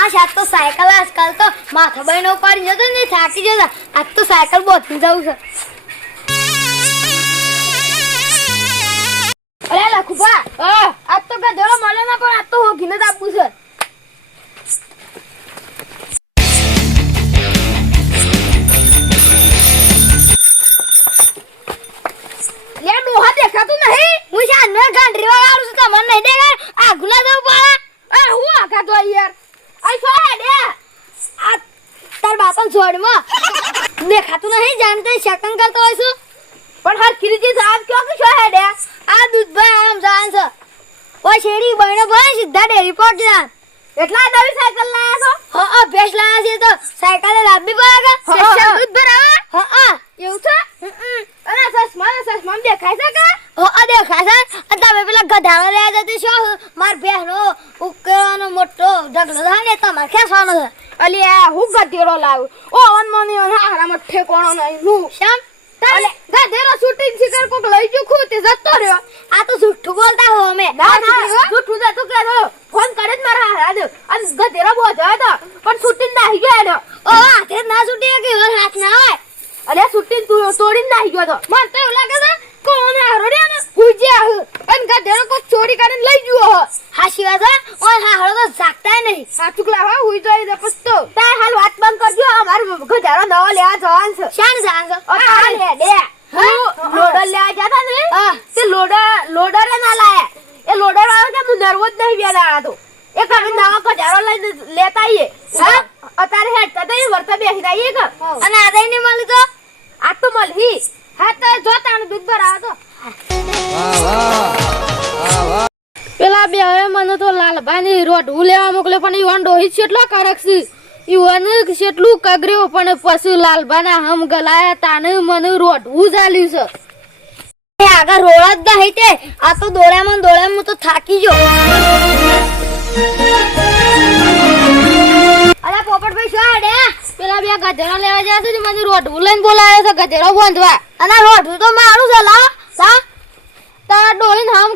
હા આજ તો સાયકલ આજકાલ તો માથા બહેનો ઉપાડી જતો ને થાકી જતા. આજ તો સાયકલ બોથી જવું છે. અરે લખુભા આજ તો ગધેડો મળે ના પણ આજ તો હોગીને જ આપવું છે. દેખાતું નહીં? હું છે અન્નર ગાંડરી વાળા છું તમને નહીં દેખાય. આ ગુલાબ પડે આ હું આખા તો યાર. આ છો દે આ તાર બાપા છોડમાં દેખાતું નહીં જાણતે શકન કરતો હોય છું પણ હર કિરીજી સાહેબ કયો કે છો દે આ દૂધ ભાઈ આમ જાણ છે. ઓય શેરી બહેનો ભાઈ સીધા ડેરી જાણ. એટલા નવી સાયકલ લાયા છો? હા ભેંસ સાયકલ લાંબી પડે કે હા, હા. દૂધ ભરાવા હા હા એવું છે અરે સસમા સસમા દેખાય છે કે હા દેખાય છે અને તમે પેલા ગધાડા લેવા જતી છો માર બહેનો ઉકેવાનો મોટો ઢગલો થાય ને તમારે ખેંચવાનો છે અલી આ હું ગધેડો લાવ? ઓ અવન મને હારામાં ઠેકોણો નહીં. હું? શામ? તાલે ગધેડો શૂટિંગ શિકાર કોક લઈ જો ખુદ તે જતો રહ્યો. આ તો જુઠ્ઠું બોલતા હો અમે. ના ના જૂઠું જતું કે તો ફોન કરે જ મારા હારા દે અને ગધેડો બોધ્યો હતો પણ શૂટિંગ નાહી ગયો એનો. ઓ હાથે ના છૂટી કે હાથ ના હોય? અલે શૂટિંગ તોડીને નાહી ગયો તો. મને તો એવું લાગે છે કોણ હારો રે ને ભૂજ્યા અને ગધેડો કોક ચોરી કરીને લઈ જુઓ હા. શિવાજ ઓય હા હળો તો જાગતા નહીં. સાચું હા હુઈ જાય તો. પસ્તો તાર હાલ વાત બંધ કરજો. અમાર ગધેડો નવો લેવા જવાનું છે. શાન જાન છે. તાર લે દે હું. લોડર લેવા જતા ને હા. તે લોડર લોડર ના લાયા. એ લોડર વાળો કે હું નર્વસ જ નહીં બેલા તો એ કમે નવા કજારો લઈને લેતા આઈએ. હા? અત્યારે હેડ તો એ વર્તા બેસી રહીએ કે અને આદાય ને મળી તો? આ તો મલહી હા તો જોતા ને દૂધ ભરાવો તો. બે, હવે મને તો લાલભાઈ રોડ હું લેવા મોકલે પણ ઈવન ડોહી કેટલો કારક છે ઈવન કેટલું કગર્યો, પણ પછી લાલભાના હમ ગલાયા, તાને મને રોટ હું ચાલ્યું છે આગળ રોડ જ નહીં તે આ તો દોડામાં દોડામાં તો થાકી ગયો. અરે પોપટભાઈ, શું આડે પેલા બે ગધેડા લેવા જાય છે મને રોડ લઈને બોલાયો છે, ગધેડો બાંધવા અને રોઢું તો મારું છે, લા તા તારા ડોહીને હમ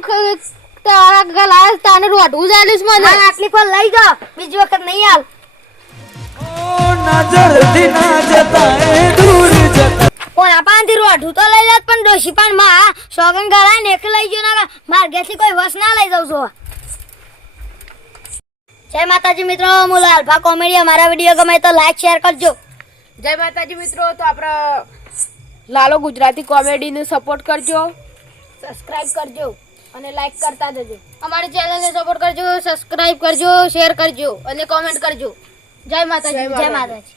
તારા ગલાયા તાને ચાલ્યું છે મને. આટલી પર લઈ જાઓ બીજી વખત નહીં આવ. નજરથી ના જતા એ દૂર જતા કોના પાસેથી રોઢું તો લઈ જાત પણ ડોશી પણ માં સોગન ગળા ને એક લઈ ગયો ના માર ઘેરથી કોઈ વસ ના લઈ જાઉં છું. જય માતાજી મિત્રો હું લાલભા કોમેડી અમારા વીડિયો ગમે તો લાઈક શેર કરજો. જય માતાજી મિત્રો તો આપણે લાલો ગુજરાતી કોમેડીને સપોર્ટ કરજો. સબસ્ક્રાઇબ કરજો. અને લાઈક કરતા જજો. અમારી ચેનલને સપોર્ટ કરજો સબસ્ક્રાઇબ કરજો શેર કરજો અને કોમેન્ટ કરજો. જય માતાજી જય માતાજી.